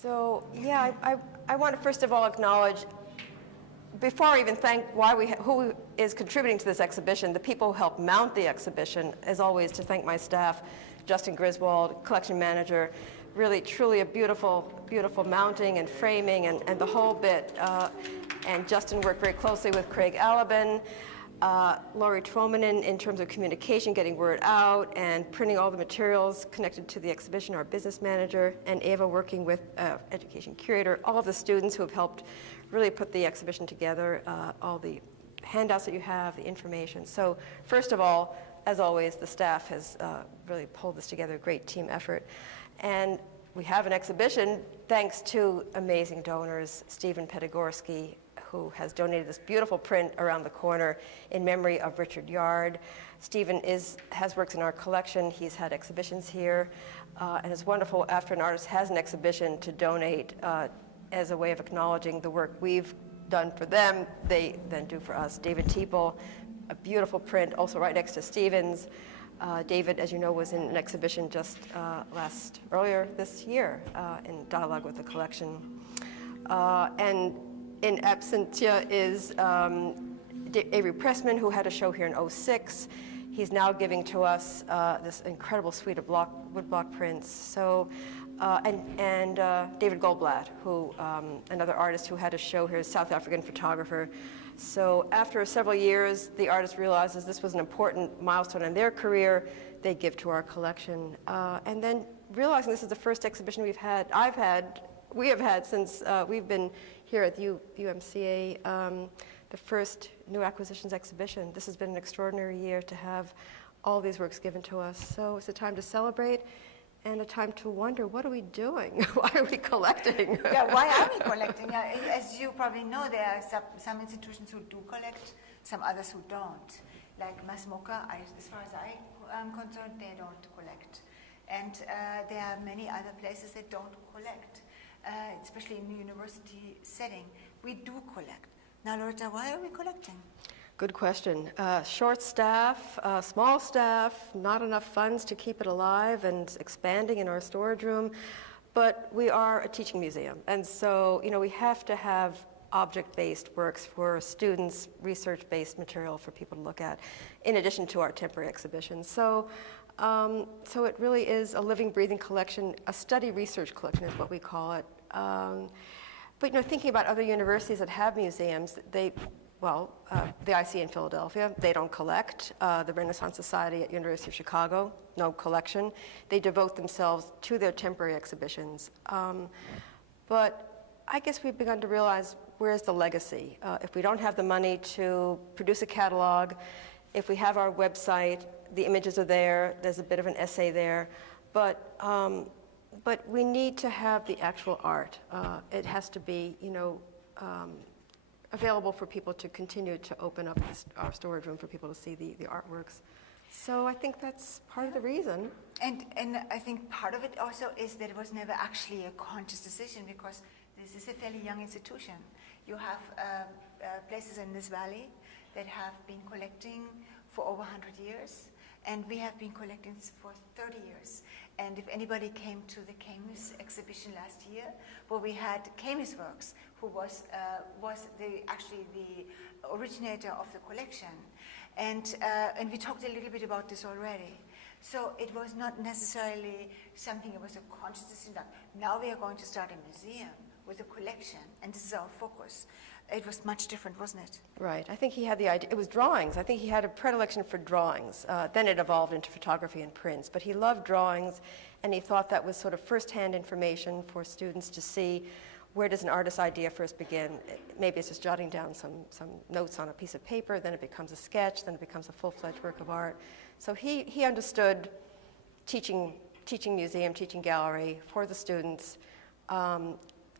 So, yeah, I want to first of all acknowledge, before I even thank who is contributing to this exhibition, the people who helped mount the exhibition, as always, to thank my staff, Justin Griswold, collection manager, really, truly a beautiful, beautiful mounting and framing and the whole bit. And Justin worked very closely with Craig Alabin, Laurie Tromanen in terms of communication, getting word out, and printing all the materials connected to the exhibition, our business manager, and Ava working with education curator, all of the students who have helped really put the exhibition together, all the handouts that you have, the information. So first of all, as always, the staff has really pulled this together, a great team effort. And we have an exhibition thanks to amazing donors, Stephen Pedagorsky, who has donated this beautiful print around the corner in memory of Richard Yard. Stephen has works in our collection. He's had exhibitions here, and it's wonderful after an artist has an exhibition to donate as a way of acknowledging the work we've done for them, they then do for us. David Teeple, a beautiful print, also right next to Stephen's. David, as you know, was in an exhibition just earlier this year in dialogue with the collection. And in absentia is Avery Pressman, who had a show here in '06. He's now giving to us this incredible suite of woodblock prints. So, and David Goldblatt, who another artist who had a show here, a South African photographer. So after several years, the artist realizes this was an important milestone in their career. They give to our collection. And then realizing this is the first exhibition we have had since we've been here at the UMCA, the first new acquisitions exhibition. This has been an extraordinary year to have all these works given to us. So it's a time to celebrate and a time to wonder, what are we doing? Why are we collecting? Yeah, why are we collecting? As you probably know, there are some institutions who do collect, some others who don't. Like Masmoka, as far as I am concerned, they don't collect. And there are many other places that don't collect, especially in the university setting. We do collect. Now, Loretta, why are we collecting? Good question. Short staff, small staff, not enough funds to keep it alive and expanding in our storage room. But we are a teaching museum. And so, we have to have object-based works for students, research-based material for people to look at, in addition to our temporary exhibitions. So it really is a living, breathing collection. A study research collection is what we call it. But thinking about other universities that have museums, the IC in Philadelphia, they don't collect. The Renaissance Society at University of Chicago, no collection. They devote themselves to their temporary exhibitions. But I guess we've begun to realize, where's the legacy? If we don't have the money to produce a catalog, if we have our website, the images are there, there's a bit of an essay there, but we need to have the actual art. It has to be, available for people to continue to open up our storage room for people to see the artworks. So I think that's part of the reason. And I think part of it also is that it was never actually a conscious decision, because this is a fairly young institution. You have places in this valley that have been collecting for over 100 years, and we have been collecting for 30 years. And if anybody came to the Camus exhibition last year, where we had Camus Works, who was actually the originator of the collection, and we talked a little bit about this already. So it was not necessarily something that was a conscious decision. Now we are going to start a museum with a collection, and this is our focus. It was much different, wasn't it? Right. I think he had the idea. It was drawings. I think he had a predilection for drawings. Then it evolved into photography and prints. But he loved drawings, and he thought that was sort of first-hand information for students to see, where does an artist's idea first begin. Maybe it's just jotting down some notes on a piece of paper, then it becomes a sketch, then it becomes a full-fledged work of art. So he understood teaching museum, teaching gallery for the students.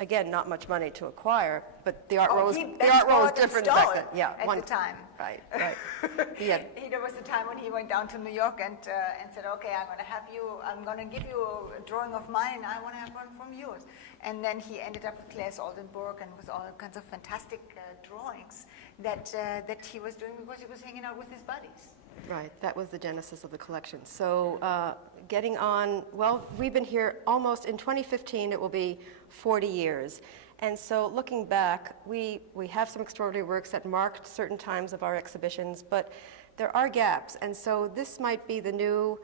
Again, not much money to acquire, but the art roll was different back then. Yeah, at the time. Right. There was a time when he went down to New York and said, "Okay, I'm going to give you a drawing of mine. I want to have one from yours." And then he ended up with Claes Oldenburg and with all kinds of fantastic drawings that he was doing because he was hanging out with his buddies. Right, that was the genesis of the collection. So getting on, well, we've been here almost, in 2015 it will be 40 years. And so looking back, we have some extraordinary works that marked certain times of our exhibitions, but there are gaps. And so this might be the new,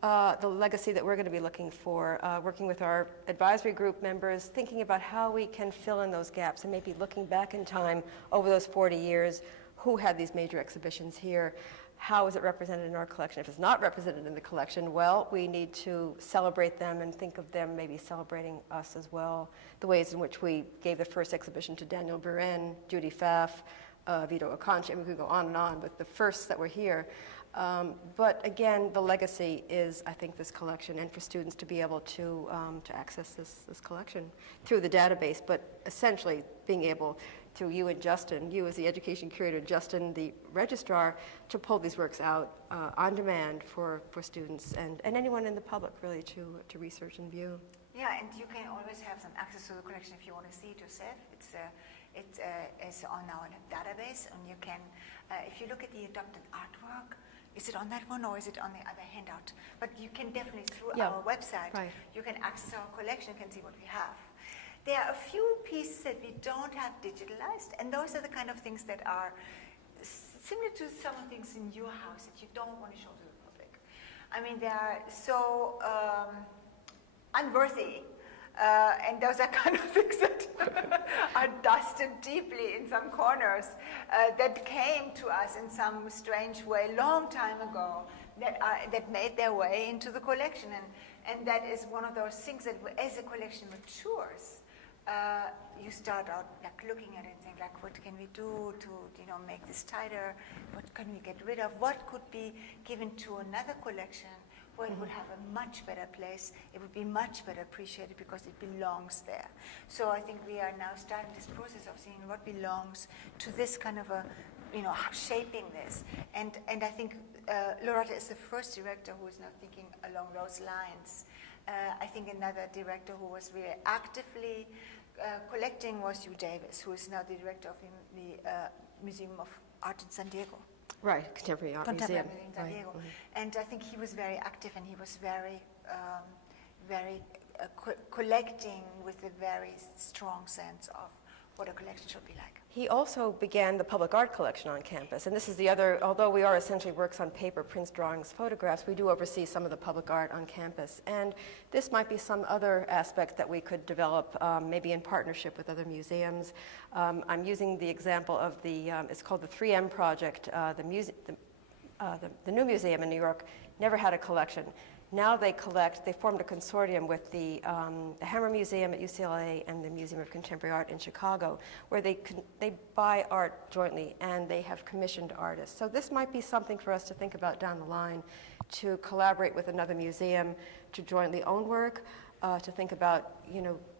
the legacy that we're going to be looking for, working with our advisory group members, thinking about how we can fill in those gaps and maybe looking back in time over those 40 years, who had these major exhibitions here? How is it represented in our collection? If it's not represented in the collection, well, we need to celebrate them and think of them maybe celebrating us as well. The ways in which we gave the first exhibition to Daniel Buren, Judy Pfaff, Vito Aconci, and we could go on and on with the firsts that were here. But again, the legacy is, I think, this collection, and for students to be able to access this collection through the database, but essentially being able, through you and Justin, you as the education curator, Justin, the registrar, to pull these works out on demand for students and anyone in the public, really, to research and view. Yeah, and you can always have some access to the collection if you want to see it yourself. It's on our database, and you can, if you look at the adopted artwork, is it on that one or is it on the other handout? But you can definitely, through our website, you can access our collection, you can see what we have. There are a few pieces that we don't have digitalized, and those are the kind of things that are similar to some of the things in your house that you don't want to show to the public. I mean, they are so unworthy, and those are kind of things that are dusted deeply in some corners that came to us in some strange way long time ago, that made their way into the collection, and that is one of those things that as a collection matures, you start out like looking at it and think like, what can we do to make this tighter? What can we get rid of? What could be given to another collection where it would have a much better place? It would be much better appreciated because it belongs there. So I think we are now starting this process of seeing what belongs to this kind of a, shaping this. And I think Loretta is the first director who is now thinking along those lines. I think another director who was really actively collecting was Hugh Davis, who is now the director of the Museum of Art in San Diego. Right, Contemporary Art Museum. In San Diego. Mm-hmm. And I think he was very active, and he was very collecting with a very strong sense of what a collection should be like. He also began the public art collection on campus, and this is the other, although we are essentially works on paper, prints, drawings, photographs, we do oversee some of the public art on campus. And this might be some other aspect that we could develop, maybe in partnership with other museums. I'm using the example of it's called the 3M Project. The new museum in New York never had a collection. Now they formed a consortium with the Hammer Museum at UCLA and the Museum of Contemporary Art in Chicago, where they buy art jointly and they have commissioned artists. So this might be something for us to think about down the line, to collaborate with another museum, to jointly own work, to think about,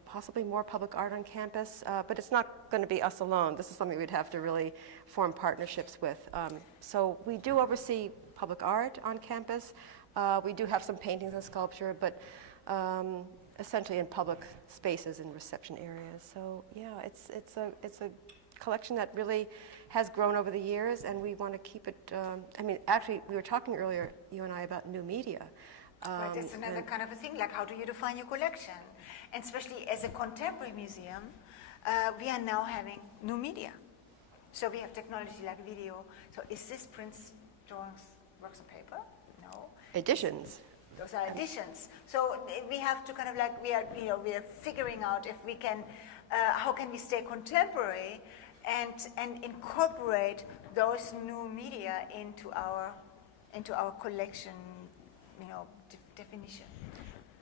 possibly more public art on campus, but it's not going to be us alone. This is something we'd have to really form partnerships with. So we do oversee public art on campus. We do have some paintings and sculpture, but essentially in public spaces and reception areas. So yeah, it's a collection that really has grown over the years, and we want to keep it. Actually, we were talking earlier, you and I, about new media. But it's another kind of a thing, like how do you define your collection? And especially as a contemporary museum, we are now having new media. So we have technology like video. So is this prints, drawings, works on paper? No. Editions. Those are editions. So we have to kind of like, we are figuring out if we can, how can we stay contemporary and incorporate those new media into our collection, definition.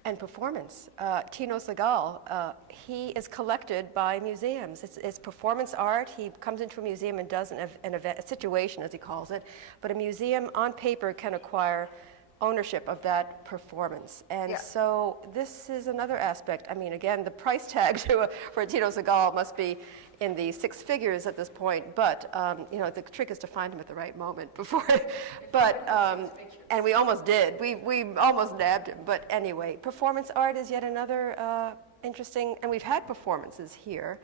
And performance. Tino Segal, he is collected by museums. It's performance art. He comes into a museum and does an event, a situation as he calls it, but a museum on paper can acquire ownership of that performance. And so this is another aspect. I mean, again, the price tag for Tino Segal must be in the six figures at this point, but the trick is to find him at the right moment before. And we almost did. We almost nabbed him. But anyway, performance art is yet another interesting, and we've had performances here.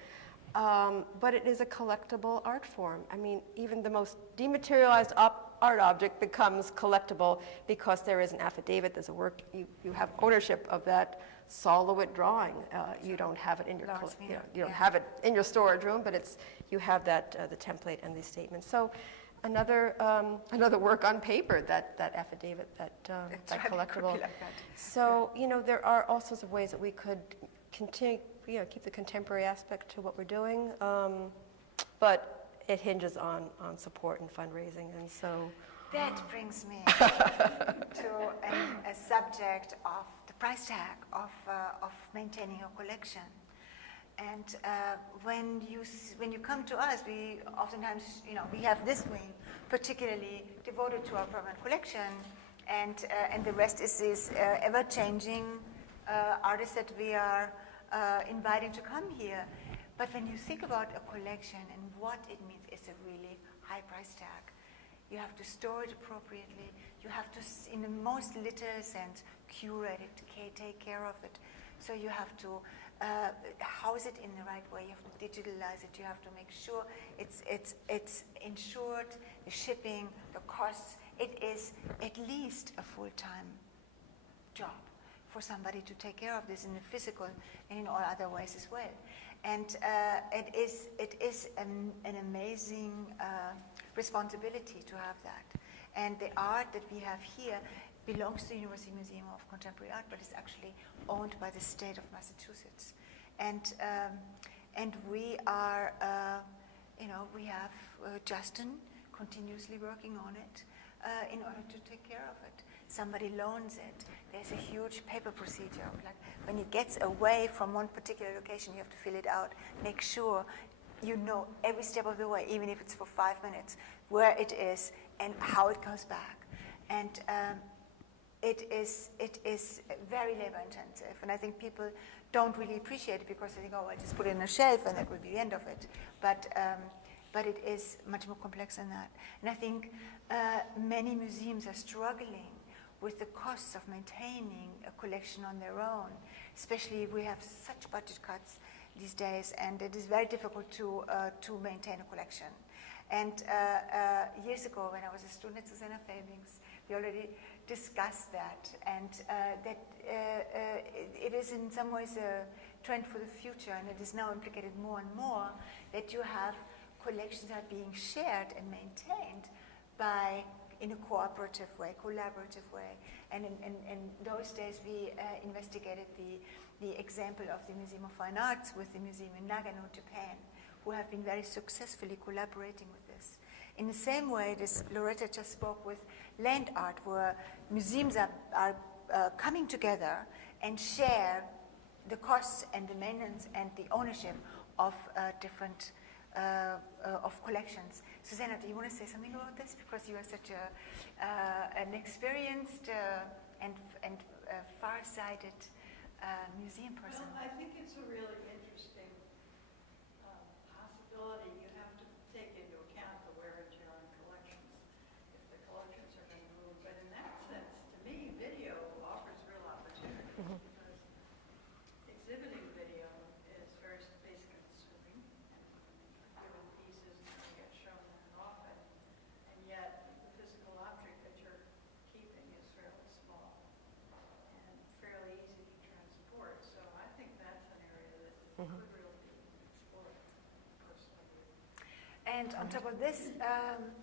But it is a collectible art form. I mean, even the most dematerialized art object becomes collectible because there is an affidavit, there's a work, you have ownership of that solid drawing. You don't have it in your you don't have it in your storage room, but you have that the template and the statement. So another work on paper, that affidavit, that collectible. Like that. So there are all sorts of ways that we could continue, keep the contemporary aspect to what we're doing, but it hinges on support and fundraising, and so. That brings me to a subject of the price tag of maintaining a collection. And when you come to us, we oftentimes, we have this wing particularly devoted to our permanent collection, and the rest is these ever-changing artists that we are inviting to come here. But when you think about a collection and what it means, it's a really high price tag. You have to store it appropriately. You have to, in the most literal sense, curate it, take care of it. So you have to house it in the right way. You have to digitalize it. You have to make sure it's insured, the shipping, the costs. It is at least a full-time job for somebody to take care of this in the physical and in all other ways as well. And it is an amazing responsibility to have that. And the art that we have here belongs to the University Museum of Contemporary Art, but is actually owned by the state of Massachusetts. And we are, we have Justin continuously working on it in order to take care of it. Somebody loans it. There's a huge paper procedure. Like when it gets away from one particular location, you have to fill it out. Make sure you know every step of the way, even if it's for 5 minutes, where it is and how it goes back. And it is very labor intensive. And I think people don't really appreciate it because they think, oh, I just put it on a shelf and that will be the end of it. But it is much more complex than that. And I think many museums are struggling with the costs of maintaining a collection on their own. Especially we have such budget cuts these days, and it is very difficult to maintain a collection. And years ago, when I was a student at Susanna Fabings, we already discussed that, and that it is in some ways a trend for the future, and it is now implicated more and more that you have collections that are being shared and maintained in a cooperative way, collaborative way. And in those days, we investigated the example of the Museum of Fine Arts with the museum in Nagano, Japan, who have been very successfully collaborating with this. In the same way, Loretta just spoke with land art, where museums are coming together and share the costs and the maintenance and the ownership of different of collections. Susanna, do you want to say something about this? Because you are such an experienced and far-sighted museum person. Well, I think it's a really interesting possibility. You have to take into account the wear and tear on collections, if the collections are going to move. But in that sense, to me, video offers real opportunity, because exhibiting video is very space consuming, and given pieces don't get shown that often, and yet the physical object that you're keeping is fairly small and fairly easy to transport. So I think that's an area that could really be explored, personally. And on top of this,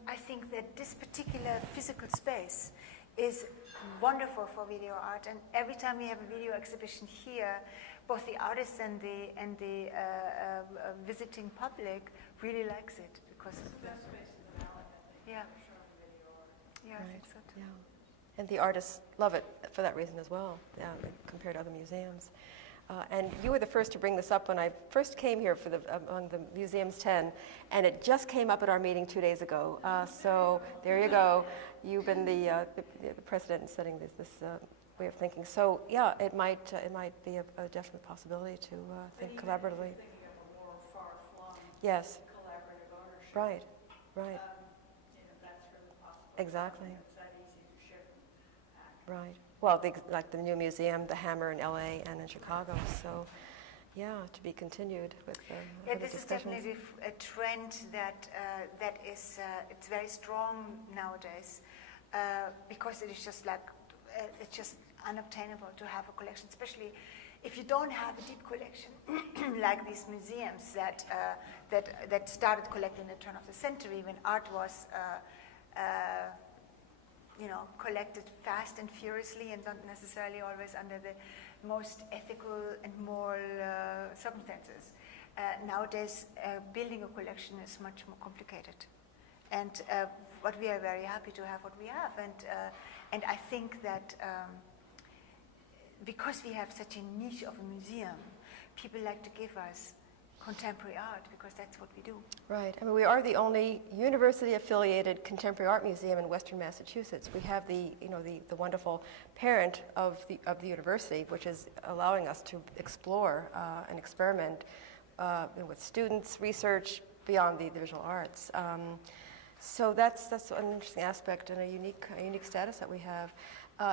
I think that this particular physical space is wonderful for video art. And every time we have a video exhibition here, both the artists and the visiting public really likes it because It's the best space in the valley, I think, Yeah. for showing video art. yeah, I think so too. Yeah. And the artists love it for that reason as well, compared to other museums. And you were the first to bring this up when I first came here for among the Museum's 10, and it just came up at our meeting 2 days ago. So there you go. You've been the precedent in setting this way of thinking. So yeah, it might be a definite possibility to think collaboratively. Thinking of a more far-flung Yes. collaborative ownership. Right. That's really possible. Exactly. It's that easy to ship back. Right. Well, like the new museum, the Hammer in LA and in Chicago. So, to be continued with the Yeah, with the this is discussions. definitely a trend that is it's very strong nowadays because it is just like it's just unobtainable to have a collection, especially if you don't have a deep collection like these museums that started collecting at the turn of the century when art was collected fast and furiously and not necessarily always under the most ethical and moral circumstances. Nowadays, building a collection is much more complicated. And what we are very happy to have what we have. And I think that because we have such a niche of a museum, people like to give us contemporary art because that's what we do. Right. I mean, we are the only university-affiliated contemporary art museum in Western Massachusetts. We have the wonderful parent of the university, which is allowing us to explore and experiment with students, research beyond the visual arts. So that's an interesting aspect and a unique status that we have.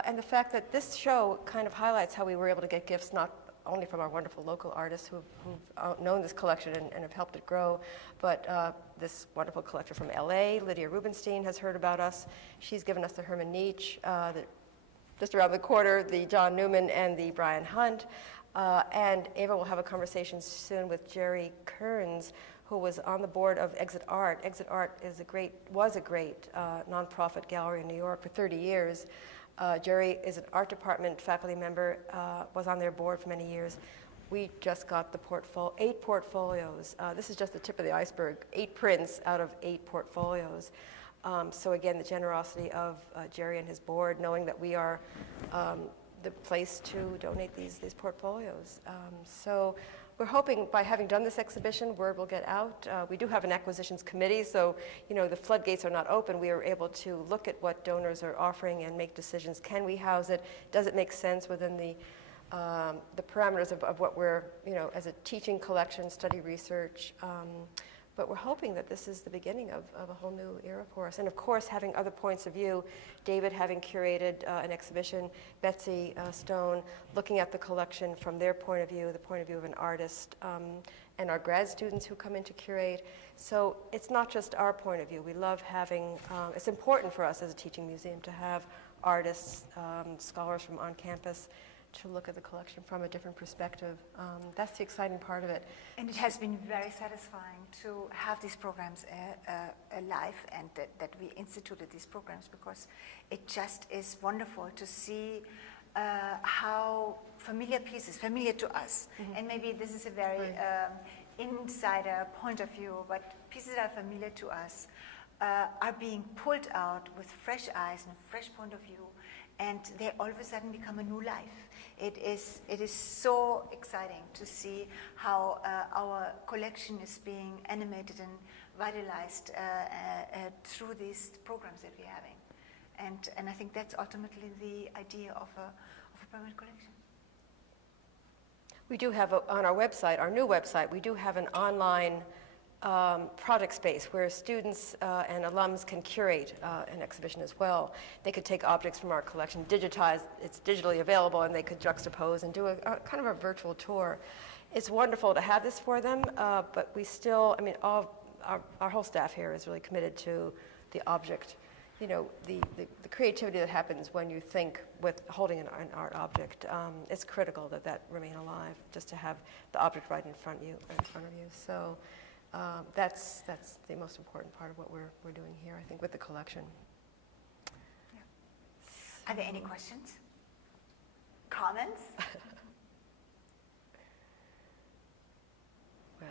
And the fact that this show kind of highlights how we were able to get gifts not only from our wonderful local artists who've known this collection and have helped it grow, but this wonderful collector from LA, Lydia Rubenstein, has heard about us. She's given us the Herman Nietzsche, just around the corner, the John Newman and the Brian Hunt. And Ava will have a conversation soon with Jerry Kearns, who was on the board of Exit Art. Exit Art was a great nonprofit gallery in New York for 30 years. Jerry is an art department faculty member, was on their board for many years. We just got the 8 portfolios. This is just the tip of the iceberg, 8 prints out of 8 portfolios. So again, the generosity of Jerry and his board, knowing that we are the place to donate these portfolios. So we're hoping by having done this exhibition, word will get out. We do have an acquisitions committee, so the floodgates are not open. We are able to look at what donors are offering and make decisions. Can we house it? Does it make sense within the parameters of what we're, as a teaching collection, study research? But we're hoping that this is the beginning of a whole new era for us. And of course, having other points of view, David having curated an exhibition, Betsy Stone looking at the collection from their point of view, the point of view of an artist, and our grad students who come in to curate. So it's not just our point of view. We love having, it's important for us as a teaching museum to have artists, scholars from on campus to look at the collection from a different perspective. That's the exciting part of it. And it has been very satisfying to have these programs alive and that we instituted these programs, because it just is wonderful to see how familiar pieces, familiar to us, and maybe this is a very insider point of view, but pieces that are familiar to us are being pulled out with fresh eyes and a fresh point of view, and they all of a sudden become a new life. It is so exciting to see how our collection is being animated and vitalized through these programs that we're having. And I think that's ultimately the idea of a permanent collection. We do have on our website, our new website, we do have an online project space where students and alums can curate an exhibition as well. They could take objects from our collection, digitize, it's digitally available, and they could juxtapose and do a kind of a virtual tour. It's wonderful to have this for them, but we still, our whole staff here is really committed to the object. The creativity that happens when you think with holding an art object, it's critical that remain alive, just to have the object right in front of you. So. That's the most important part of what we're doing here, I think, with the collection. Yeah. Are there any questions? Comments? Well,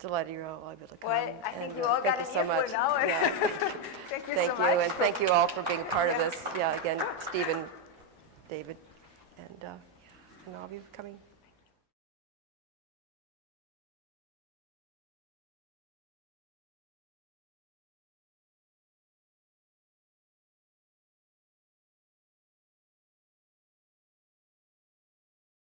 delighted you're all able to come. Well, I think you all got in here for an hour. Yeah. Thank you Thank so you, much. and thank you all for being part of this. Yeah, again, Stephen, David, and all of you coming.